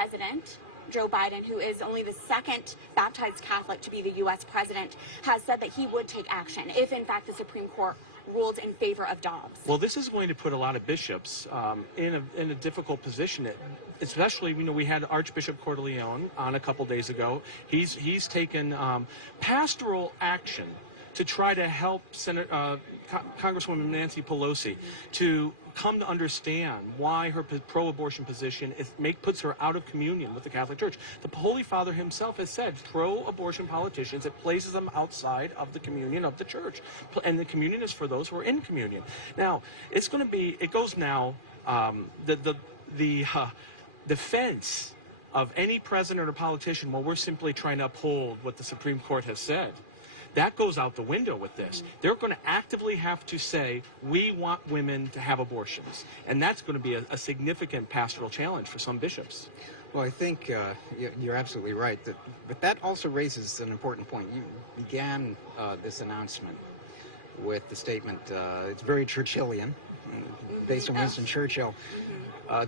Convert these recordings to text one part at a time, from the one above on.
president, Joe Biden, who is only the second baptized Catholic to be the U.S. president, has said that he would take action if, in fact, the Supreme Court ruled in favor of Dobbs. Well, this is going to put a lot of bishops in a difficult position. Especially, we had Archbishop Cordileone on a couple days ago. He's taken pastoral action to try to help Congresswoman Nancy Pelosi to come to understand why her pro-abortion position puts her out of communion with the Catholic Church. The Holy Father himself has said pro-abortion politicians, it places them outside of the communion of the Church. And the communion is for those who are in communion. Now, it goes now, the defense of any president or politician, well, we're simply trying to uphold what the Supreme Court has said. That goes out the window with this. They're going to actively have to say, we want women to have abortions. And that's going to be a significant pastoral challenge for some bishops. Well, I think you're absolutely right. But that also raises an important point. You began this announcement with the statement, it's very Churchillian, based on Winston Churchill,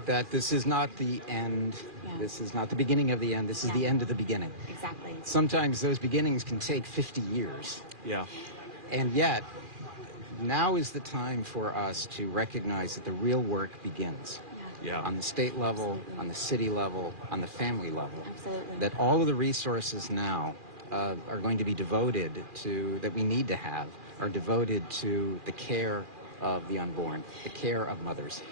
that this is not the end. This is not the beginning of the end. This is the end of the beginning. Exactly. Sometimes those beginnings can take 50 years. Yeah. And yet, now is the time for us to recognize that the real work begins. Yeah. On the state level, on the city level, on the family level. Absolutely. That all of the resources now are going to be devoted to, that we need to have, are devoted to the care of the unborn, the care of mothers.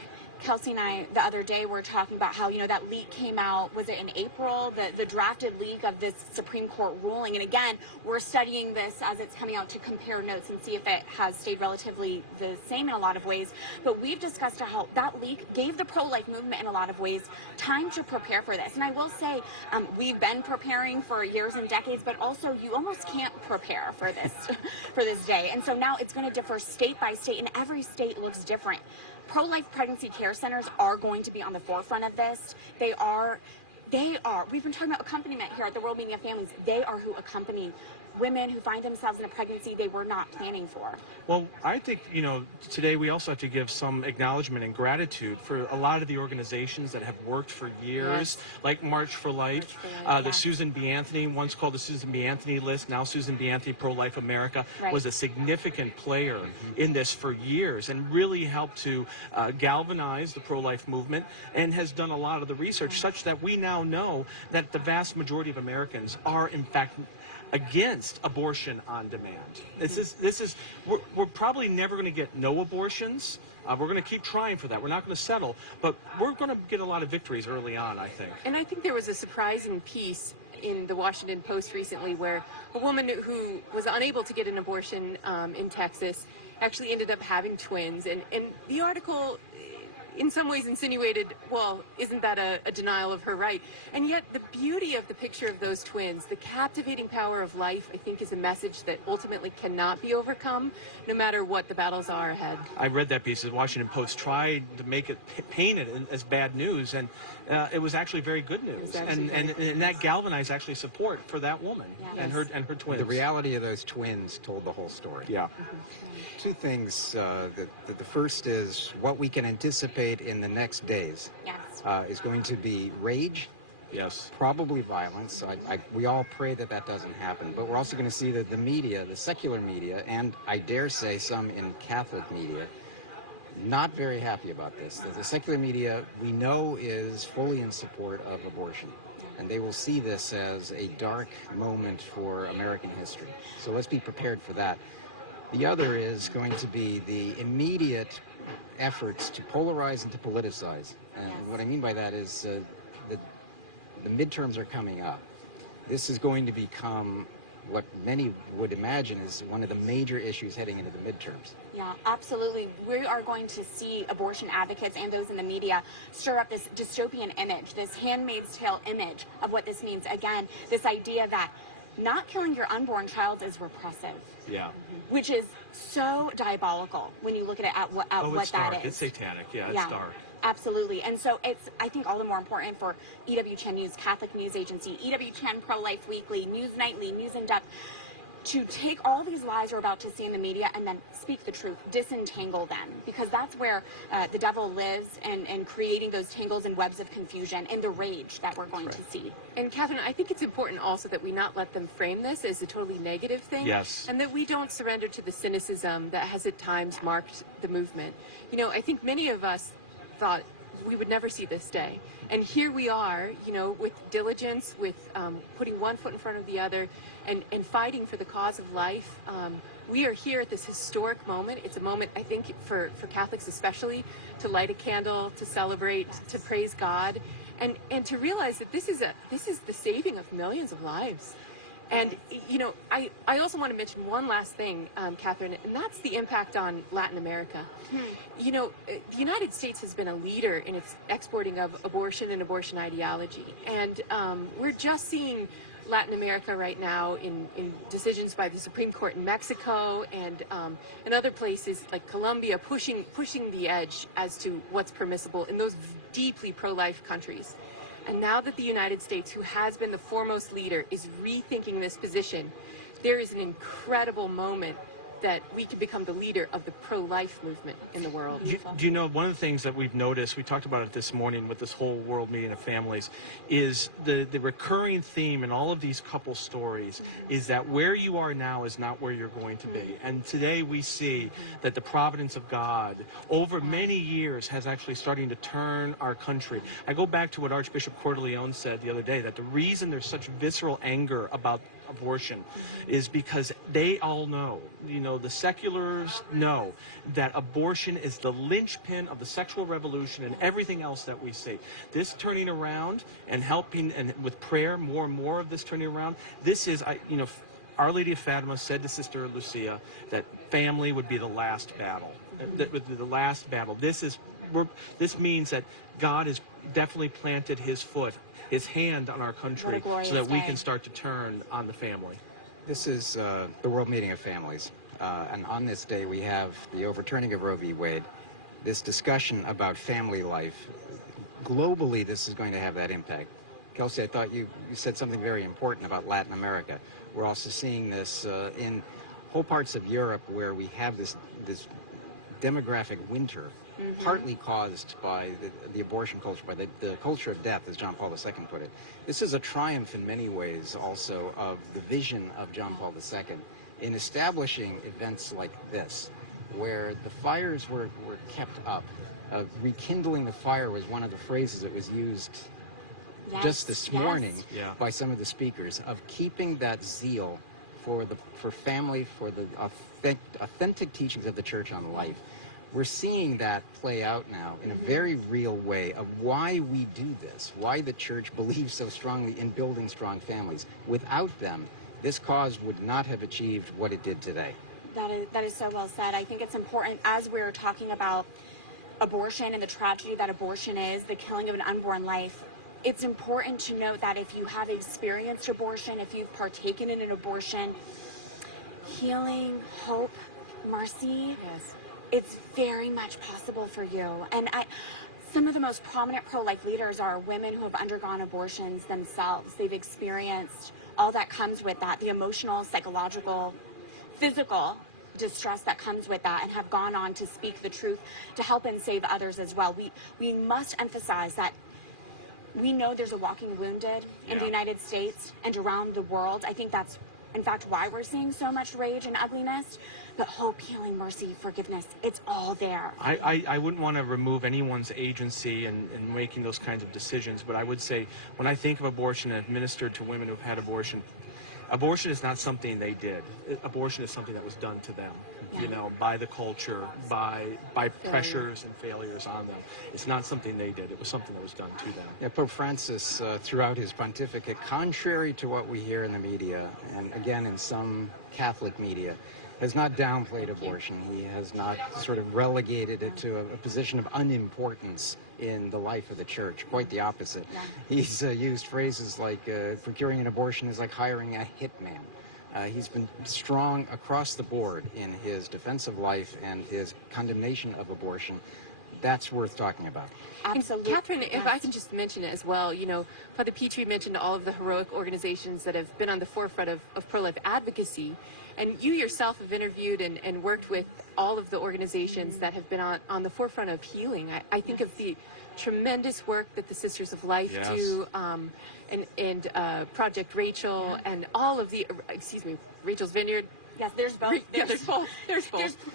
Kelsey and I, the other day, were talking about how, that leak came out, was it in April, the drafted leak of this Supreme Court ruling. And again, we're studying this as it's coming out to compare notes and see if it has stayed relatively the same in a lot of ways. But we've discussed how that leak gave the pro-life movement in a lot of ways time to prepare for this. And I will say, we've been preparing for years and decades, but also you almost can't prepare for this, for this day. And so now it's going to differ state by state, and every state looks different. Pro-life pregnancy care centers are going to be on the forefront of this. They are, we've been talking about accompaniment here at the World Meeting of Families. They are who accompany women who find themselves in a pregnancy they were not planning for. Well, I think, today we also have to give some acknowledgement and gratitude for a lot of the organizations that have worked for years, like March for Life, the Susan B. Anthony, once called the Susan B. Anthony list, now Susan B. Anthony Pro-Life America, was a significant player in this for years and really helped to galvanize the pro-life movement and has done a lot of the research such that we now know that the vast majority of Americans are, in fact, against abortion on demand. We're probably never going to get no abortions. We're going to keep trying for that. We're not going to settle, but we're going to get a lot of victories early on, I think. And I think there was a surprising piece in the Washington Post recently where a woman who was unable to get an abortion in Texas actually ended up having twins. And the article in some ways insinuated, well, isn't that a denial of her right? And yet the beauty of the picture of those twins, the captivating power of life, I think is a message that ultimately cannot be overcome, no matter what the battles are ahead. I read that piece. The Washington Post tried to make it, paint it as bad news, and it was actually very good news. And that galvanized actually support for that woman and her twins. The reality of those twins told the whole story. Yeah. Two things. The first is what we can anticipate in the next days is going to be rage, probably violence. We all pray that that doesn't happen, but we're also going to see that the media, the secular media, and I dare say some in Catholic media, not very happy about this. The secular media, we know, is fully in support of abortion, and they will see this as a dark moment for American history. So let's be prepared for that. The other is going to be the immediate efforts to polarize and to politicize. And what I mean by that is the midterms are coming up. This is going to become what many would imagine is one of the major issues heading into the midterms. Yeah, absolutely. We are going to see abortion advocates and those in the media stir up this dystopian image, this Handmaid's Tale image of what this means. Again, this idea that not killing your unborn child is repressive. Yeah. Which is so diabolical when you look at it what it's that dark. is. It's satanic. Yeah, it's dark. Absolutely. And so it's, I think, all the more important for EWTN News, Catholic News Agency, EWTN Pro-Life Weekly, News Nightly, News in Depth. to take all these lies we're about to see in the media and then speak the truth, disentangle them, because that's where the devil lives, and creating those tangles and webs of confusion and the rage that we're going to see. And Catherine, I think it's important also that we not let them frame this as a totally negative thing. Yes. And that we don't surrender to the cynicism that has at times marked the movement. You know, I think many of us thought we would never see this day. And here we are, you know, with diligence, with putting one foot in front of the other, and fighting for the cause of life. We are here at this historic moment. It's a moment, I think, for Catholics especially, to light a candle, to celebrate, to praise God, and to realize that this is the saving of millions of lives. And, you know, I also want to mention one last thing, Catherine, and that's the impact on Latin America. You know, the United States has been a leader in its exporting of abortion and abortion ideology. And we're just seeing Latin America right now in decisions by the Supreme Court in Mexico and other places like Colombia pushing the edge as to what's permissible in those deeply pro-life countries. And now that the United States, who has been the foremost leader, is rethinking this position, there is an incredible moment that we can become the leader of the pro-life movement in the world. Do you know, one of the things that we've noticed, we talked about it this morning with this whole World Meeting of Families, is the recurring theme in all of these couple stories is that where you are now is not where you're going to be. And today we see that the providence of God over many years has actually starting to turn our country. I go back to what Archbishop Cordileone said the other day, that the reason there's such visceral anger about abortion is because they all know, you know, the seculars know that abortion is the linchpin of the sexual revolution and everything else that we see. This turning around and helping, and with prayer, more and more of this turning around, this is, you know, Our Lady of Fatima said to Sister Lucia that family would be the last battle. That would be the last battle. This means that God has definitely planted his foot, his hand on our country, so that we can start to turn on the family. This is the World Meeting of Families, and on this day we have the overturning of Roe v. Wade, this discussion about family life. Globally, this is going to have that impact. Kelsey, I thought you said something very important about Latin America. We're also seeing this in whole parts of Europe where we have this demographic winter, partly caused by the abortion culture, by the culture of death, as John Paul II put it. This is a triumph in many ways also of the vision of John Paul II in establishing events like this, where the fires were kept up. Rekindling the fire was one of the phrases that was used just this morning by some of the speakers, of keeping that zeal for family, for the authentic teachings of the Church on life. We're seeing that play out now in a very real way of why we do this, why the Church believes so strongly in building strong families. Without them, this cause would not have achieved what it did today. That is so well said. I think it's important, as we're talking about abortion and the tragedy that abortion is, the killing of an unborn life, it's important to note that if you have experienced abortion, if you've partaken in an abortion, healing, hope, mercy, it's very much possible for you. And some of the most prominent pro-life leaders are women who have undergone abortions themselves. They've experienced all that comes with that, the emotional, psychological, physical distress that comes with that, and have gone on to speak the truth to help and save others as well. We must emphasize that we know there's a walking wounded in the United States and around the world. I think that's, in fact, why we're seeing so much rage and ugliness. But hope, healing, mercy, forgiveness, it's all there. I wouldn't want to remove anyone's agency in making those kinds of decisions, but I would say when I think of abortion administered to women who've had abortion, abortion is not something they did. Abortion is something that was done to them, you know, by the culture, by pressures and failures on them. It's not something they did. It was something that was done to them. Yeah, Pope Francis, throughout his pontificate, contrary to what we hear in the media, and again in some Catholic media, has not downplayed abortion. He has not sort of relegated it to a position of unimportance in the life of the Church. Quite the opposite. He's used phrases like procuring an abortion is like hiring a hitman. He's been strong across the board in his defense of life and his condemnation of abortion. that's worth talking about. Absolutely. Catherine, if I can just mention it as well, Father Petri mentioned all of the heroic organizations that have been on the forefront of pro-life advocacy. And you yourself have interviewed and worked with all of the organizations that have been on the forefront of healing. I think of the tremendous work that the Sisters of Life do, and Project Rachel, and all of the, Rachel's Vineyard. Yes, there's both. There's both.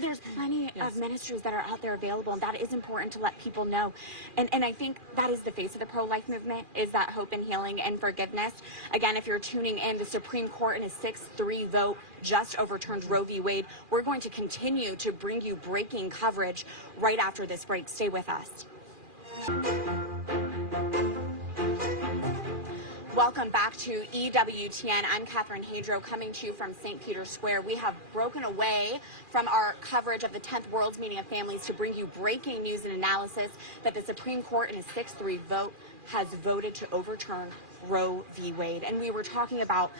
There's plenty of ministries that are out there available, and that is important to let people know. And I think that is the face of the pro-life movement, is that hope and healing and forgiveness. Again, if you're tuning in, the Supreme Court in a 6-3 vote just overturned Roe v. Wade. We're going to continue to bring you breaking coverage right after this break. Stay with us. Welcome back to EWTN. I'm Catherine Hadro, coming to you from St. Peter's Square. We have broken away from our coverage of the 10th World's Meeting of Families to bring you breaking news and analysis that the Supreme Court in a 6-3 vote has voted to overturn Roe v. Wade. And we were talking about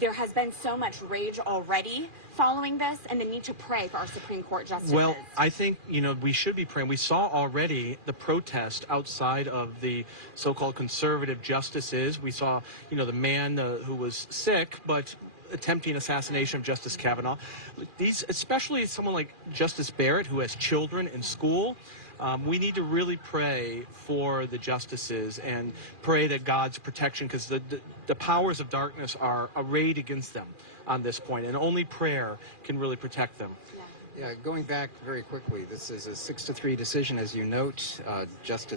there has been so much rage already following this, and the need to pray for our Supreme Court justices. Well, I think, we should be praying. We saw already the protest outside of the so-called conservative justices. We saw, the man who was sick, but attempting assassination of Justice Kavanaugh. These, especially someone like Justice Barrett, who has children in school. We need to really pray for the justices and pray that God's protection, because the powers of darkness are arrayed against them on this point, and only prayer can really protect them. Yeah, going back very quickly, this is a 6-3 decision, as you note.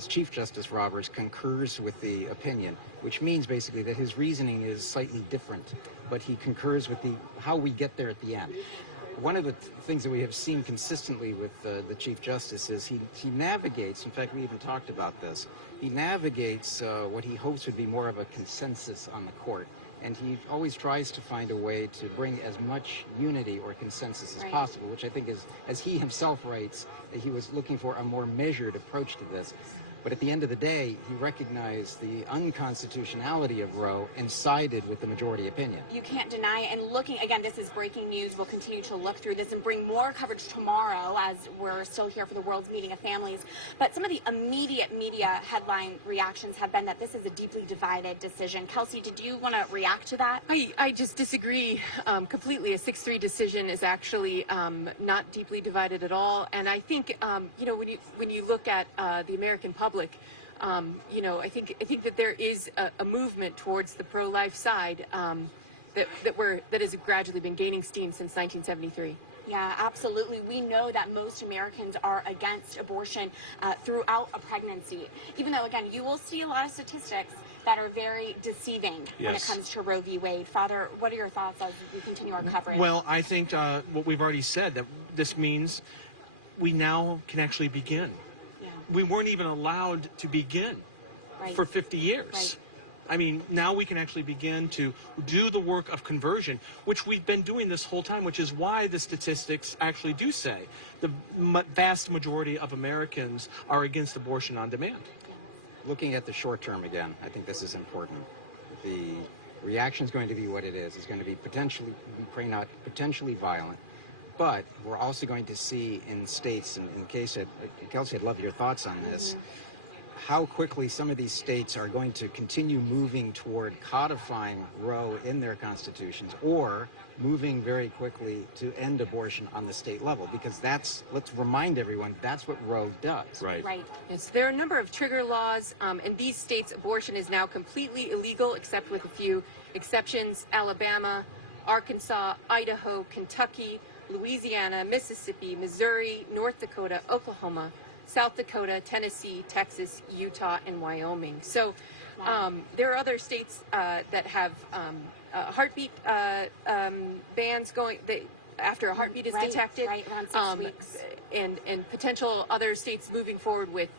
Chief Justice Roberts concurs with the opinion, which means basically that his reasoning is slightly different, but he concurs with how we get there at the end. One of the things that we have seen consistently with the Chief Justice is he navigates, in fact, we even talked about this, he navigates what he hopes would be more of a consensus on the court. And he always tries to find a way to bring as much unity or consensus as possible, which I think is, as he himself writes, that he was looking for a more measured approach to this. But at the end of the day, he recognized the unconstitutionality of Roe and sided with the majority opinion. You can't deny it. And looking, again, this is breaking news. We'll continue to look through this and bring more coverage tomorrow as we're still here for the World's Meeting of Families. But some of the immediate media headline reactions have been that this is a deeply divided decision. Kelsey, did you want to react to that? I just disagree completely. A 6-3 decision is actually not deeply divided at all. And I think, when you look at the American public, I think that there is a movement towards the pro-life side that has gradually been gaining steam since 1973. Yeah, absolutely. We know that most Americans are against abortion throughout a pregnancy, even though, again, you will see a lot of statistics that are very deceiving when it comes to Roe v. Wade. Father, what are your thoughts as we continue our coverage? Well, I think what we've already said, that this means we now can actually begin. We weren't even allowed to begin for 50 years. I mean, now we can actually begin to do the work of conversion, which we've been doing this whole time, which is why the statistics actually do say the vast majority of Americans are against abortion on demand. Looking at the short term again, I think this is important. The reaction is going to be what it is. It's going to be potentially, we pray not potentially violent. But we're also going to see in states, and in case Kelsey, I'd love your thoughts on this, how quickly some of these states are going to continue moving toward codifying Roe in their constitutions, or moving very quickly to end abortion on the state level, because let's remind everyone, that's what Roe does. Right. Yes, there are a number of trigger laws. In these states, abortion is now completely illegal, except with a few exceptions: Alabama, Arkansas, Idaho, Kentucky, Louisiana, Mississippi, Missouri, North Dakota, Oklahoma, South Dakota, Tennessee, Texas, Utah, and Wyoming. So there are other states that have heartbeat bans going after a heartbeat is detected, around 6 weeks. And potential other states moving forward with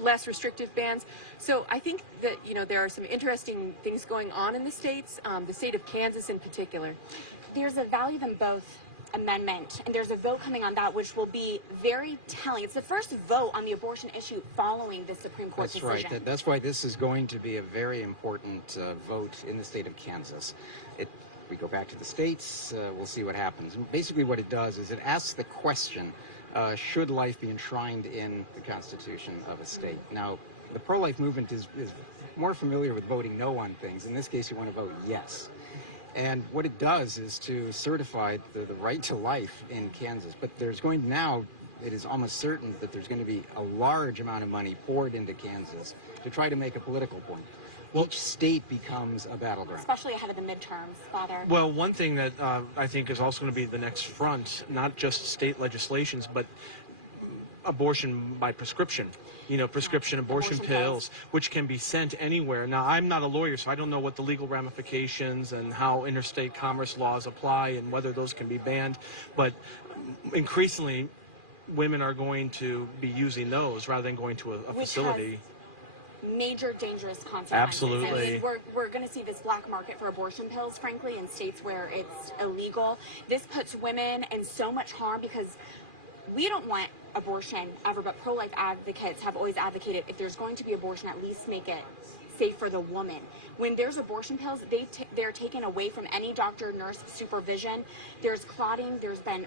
less restrictive bans. So I think that there are some interesting things going on in the states, the state of Kansas in particular. There's a value them both amendment, and there's a vote coming on that which will be very telling. It's the first vote on the abortion issue following the Supreme Court decision. That's right. That's why this is going to be a very important vote in the state of Kansas. We go back to the states, we'll see what happens. And basically what it does is it asks the question should life be enshrined in the Constitution of a state. Now, the pro-life movement is more familiar with voting no on things. In this case, you want to vote yes. And what it does is to certify the right to life in Kansas. But there's going to now, it is almost certain that there's going to be a large amount of money poured into Kansas to try to make a political point. Well, each state becomes a battleground. Especially ahead of the midterms, Father. Well, one thing that I think is also going to be the next front, not just state legislations, but abortion by prescription. You know, prescription abortion pills, which can be sent anywhere. Now, I'm not a lawyer, so I don't know what the legal ramifications and how interstate commerce laws apply and whether those can be banned. But increasingly, women are going to be using those rather than going to a facility. Major dangerous consequences. Absolutely. I mean, we're going to see this black market for abortion pills, frankly, in states where it's illegal. This puts women in so much harm because we don't want abortion ever, but pro-life advocates have always advocated if there's going to be abortion, at least make it safe for the woman. When there's abortion pills, they're taken away from any doctor, nurse supervision. There's clotting. There's been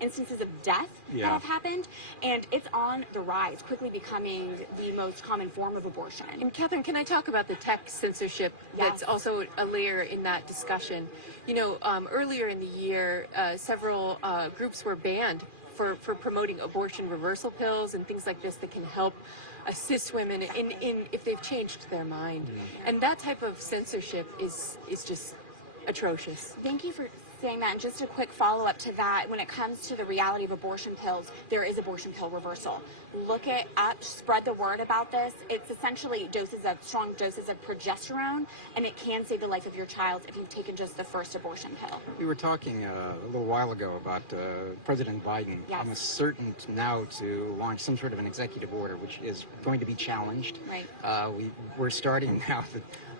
instances of death that have happened, and it's on the rise, quickly becoming the most common form of abortion. And Catherine, can I talk about the tech censorship that's also a layer in that discussion? You know, earlier in the year, several groups were banned for promoting abortion reversal pills and things like this that can help assist women in if they've changed their mind. And that type of censorship is just atrocious. Thank you for saying that. And just a quick follow-up to that, when it comes to the reality of abortion pills, there is abortion pill reversal. Look it up, spread the word about this. It's essentially strong doses of progesterone, and it can save the life of your child if you've taken just the first abortion pill. We were talking a little while ago about President Biden almost certain now to launch some sort of an executive order, which is going to be challenged. Right. We're starting now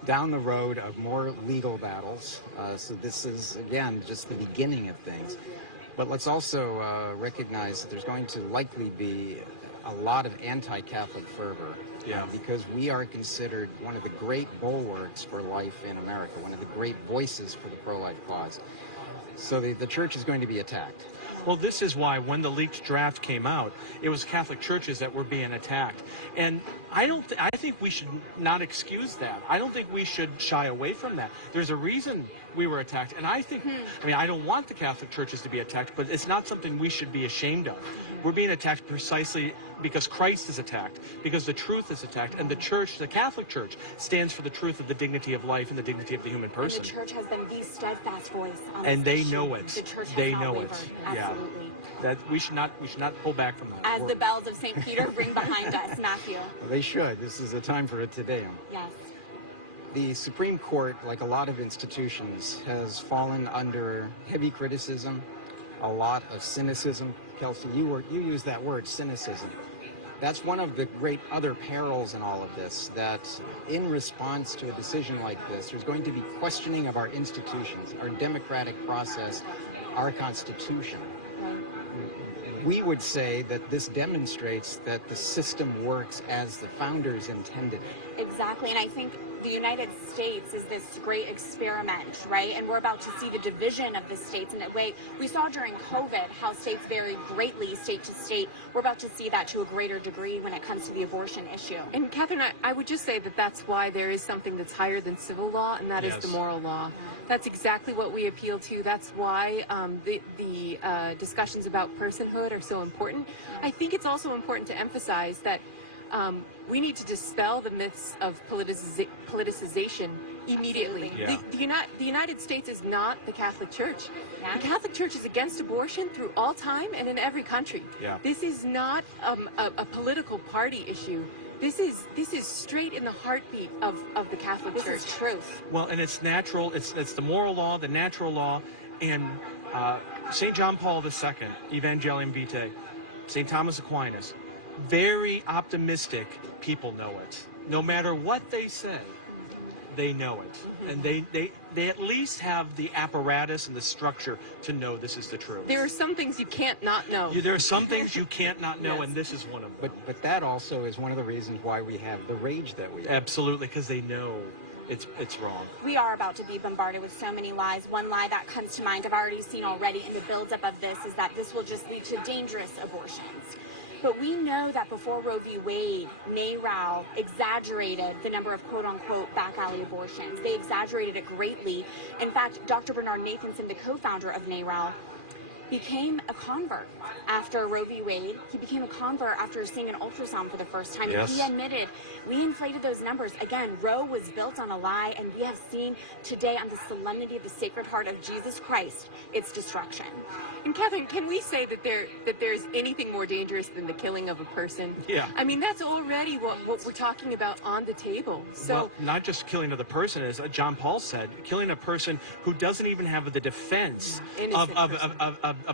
down the road of more legal battles. So this is, again, just the beginning of things. But let's also recognize that there's going to likely be a lot of anti-Catholic fervor. Because we are considered one of the great bulwarks for life in America, one of the great voices for the pro-life cause. So the church is going to be attacked. Well, this is why when the leaked draft came out, it was Catholic churches that were being attacked. And I think we should not excuse that. I don't think we should shy away from that. There's a reason we were attacked. And I think, I mean, I don't want the Catholic churches to be attacked, but it's not something we should be ashamed of. We're being attacked precisely because Christ is attacked, because the truth is attacked, and the church, the Catholic Church, stands for the truth of the dignity of life and the dignity of the human person. And the church has been the steadfast voice on and this they issue. know it. The church has they not know wavered. it. Absolutely. That we should not pull back from that. As the bells of St. Peter ring behind us, Matthew. Well, they should. This is a time for a Te Deum. Yes. The Supreme Court, like a lot of institutions, has fallen under heavy criticism, a lot of cynicism. Kelsey, you used that word, cynicism. That's one of the great other perils in all of this, that in response to a decision like this, there's going to be questioning of our institutions, our democratic process, our Constitution. We would say that this demonstrates that the system works as the founders intended it. Exactly, and I think the United States is this great experiment, right? And we're about to see the division of the states in a way. We saw during COVID how states vary greatly state to state. We're about to see that to a greater degree when it comes to the abortion issue. And Catherine, I would just say that that's why there is something that's higher than civil law, and that is the moral law. That's exactly what we appeal to. That's why the discussions about personhood are so important. I think it's also important to emphasize that we need to dispel the myths of politicization immediately. The United States is not the Catholic Church. The Catholic Church is against abortion through all time and in every country. This is not a political party issue. This is straight in the heartbeat of the Catholic Church. This is truth. Well, and it's natural. It's the moral law, the natural law, and St. John Paul II, Evangelium Vitae, St. Thomas Aquinas, very optimistic people know it. No matter what they say, they know it. And they at least have the apparatus and the structure to know this is the truth. There are some things you can't not know. There are some things you can't not know, and this is one of them. But that also is one of the reasons why we have the rage that we have. Absolutely, because they know. It's wrong. We are about to be bombarded with so many lies. One lie that comes to mind, I've already seen already in the buildup of this, is that this will just lead to dangerous abortions. But we know that before Roe v. Wade, NARAL exaggerated the number of quote-unquote back alley abortions. They exaggerated it greatly. In fact, Dr. Bernard Nathanson, the co-founder of NARAL, became a convert after Roe v. Wade. He became a convert after seeing an ultrasound for the first time. Yes. He admitted, we inflated those numbers. Again, Roe was built on a lie, and we have seen today on the solemnity of the Sacred Heart of Jesus Christ, its destruction. And Catherine, can we say that there's anything more dangerous than the killing of a person? Yeah. I mean, that's already what we're talking about on the table. So well, not just killing of the person, as John Paul said, killing a person who doesn't even have the defense of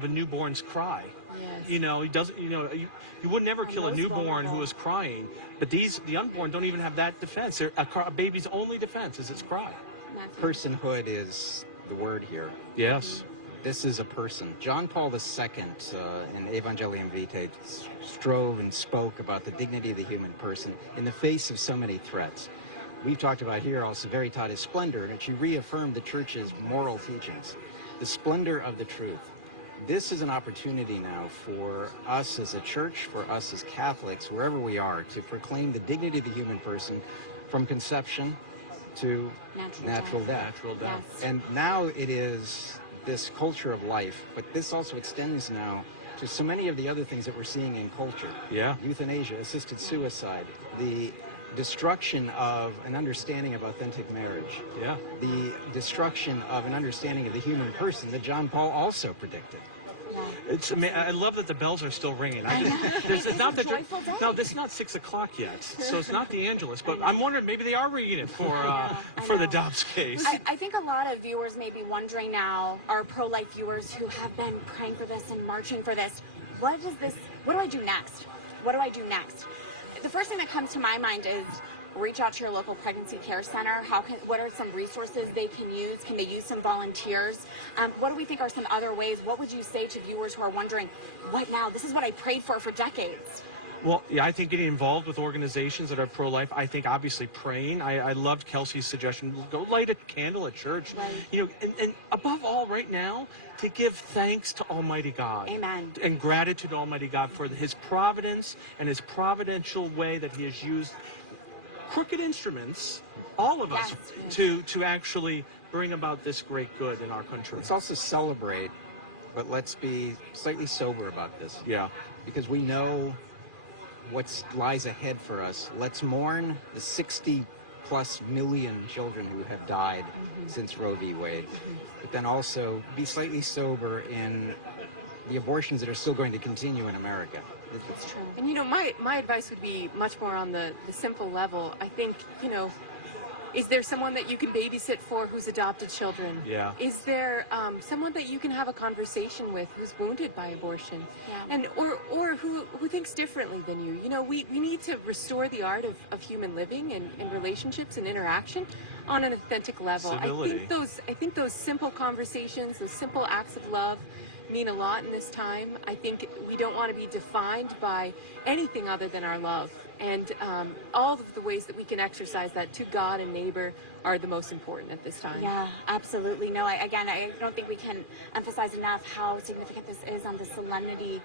a newborn's cry. Yes. You know, he doesn't. You know, you would never kill a newborn who is crying, but the unborn don't even have that defense. A baby's only defense is its cry. Personhood is the word here. Yes. This is a person. John Paul II in Evangelium Vitae strove and spoke about the dignity of the human person in the face of so many threats. We've talked about here also Veritatis Splendor, in which he reaffirmed the church's moral teachings, the splendor of the truth. This is an opportunity now for us as a church, for us as Catholics, wherever we are, to proclaim the dignity of the human person from conception to natural death. Yes. And now it is this culture of life, but this also extends now to so many of the other things that we're seeing in culture. Yeah. Euthanasia, assisted suicide, the destruction of an understanding of authentic marriage. Yeah. The destruction of an understanding of the human person that John Paul also predicted. I love that the bells are still ringing. It's not a joyful day. No, it's not 6 o'clock yet, so it's not the Angelus. But I'm wondering, maybe they are ringing it for the Dobbs case. I think a lot of viewers may be wondering now, our pro-life viewers who have been praying for this and marching for this, what do I do next? What do I do next? The first thing that comes to my mind is reach out to your local pregnancy care center. What are some resources they can use? Can they use some volunteers? What do we think are some other ways? What would you say to viewers who are wondering, what now? This is what I prayed for decades. Well, yeah, I think getting involved with organizations that are pro-life. I think obviously praying. I loved Kelsey's suggestion. Go light a candle at church. Right. You know, and above all, right now, to give thanks to Almighty God. Amen. And gratitude to Almighty God for His providence and His providential way that He has used crooked instruments, all of us, Yes. to actually bring about this great good in our country. Let's also celebrate, but let's be slightly sober about this. Yeah. Because we know what lies ahead for us. Let's mourn the 60+ million children who have died since Roe v. Wade. But then also be slightly sober in the abortions that are still going to continue in America. It's true. And you know, my advice would be much more on the simple level. I think, you know, is there someone that you can babysit for who's adopted children? Yeah. Is there someone that you can have a conversation with who's wounded by abortion? Yeah. And or who thinks differently than you? You know, we need to restore the art of human living and relationships and interaction on an authentic level. Civility. I think those simple conversations, those simple acts of love mean a lot in this time. I think we don't want to be defined by anything other than our love. And all of the ways that we can exercise that to God and neighbor are the most important at this time. Yeah, absolutely. No, I don't think we can emphasize enough how significant this is on the solemnity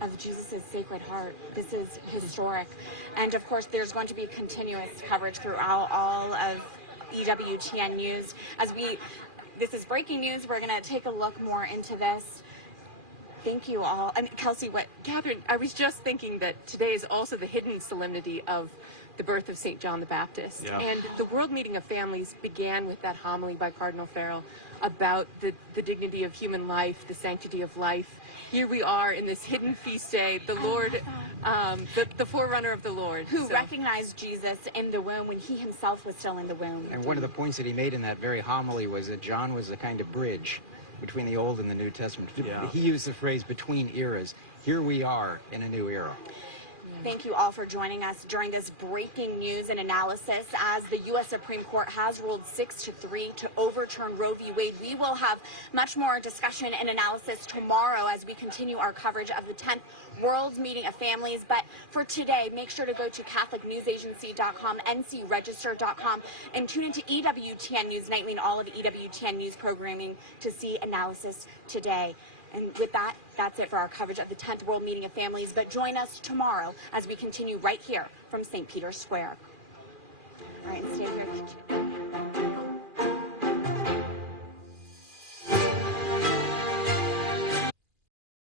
of Jesus' Sacred Heart. This is historic. And of course, there's going to be continuous coverage throughout all of EWTN News. This is breaking news. We're going to take a look more into this. Thank you all. And Kelsey, Catherine, I was just thinking that today is also the hidden solemnity of the birth of St. John the Baptist. Yeah. And the World Meeting of Families began with that homily by Cardinal Farrell about the dignity of human life, the sanctity of life. Here we are in this hidden feast day, the Lord, the forerunner of the Lord. who recognized Jesus in the womb when he himself was still in the womb. And one of the points that he made in that very homily was that John was a kind of bridge between the Old and the New Testament. Yeah. He used the phrase between eras. Here we are in a new era. Thank you all for joining us during this breaking news and analysis as the U.S. Supreme Court has ruled 6-3 to overturn Roe v. Wade. We will have much more discussion and analysis tomorrow as we continue our coverage of the 10th World Meeting of Families. But for today, make sure to go to CatholicNewsAgency.com, NCRegister.com, and tune into EWTN News Nightly and all of EWTN News programming to see analysis today. And with that, that's it for our coverage of the 10th World Meeting of Families. But join us tomorrow as we continue right here from St. Peter's Square. All right, stand here.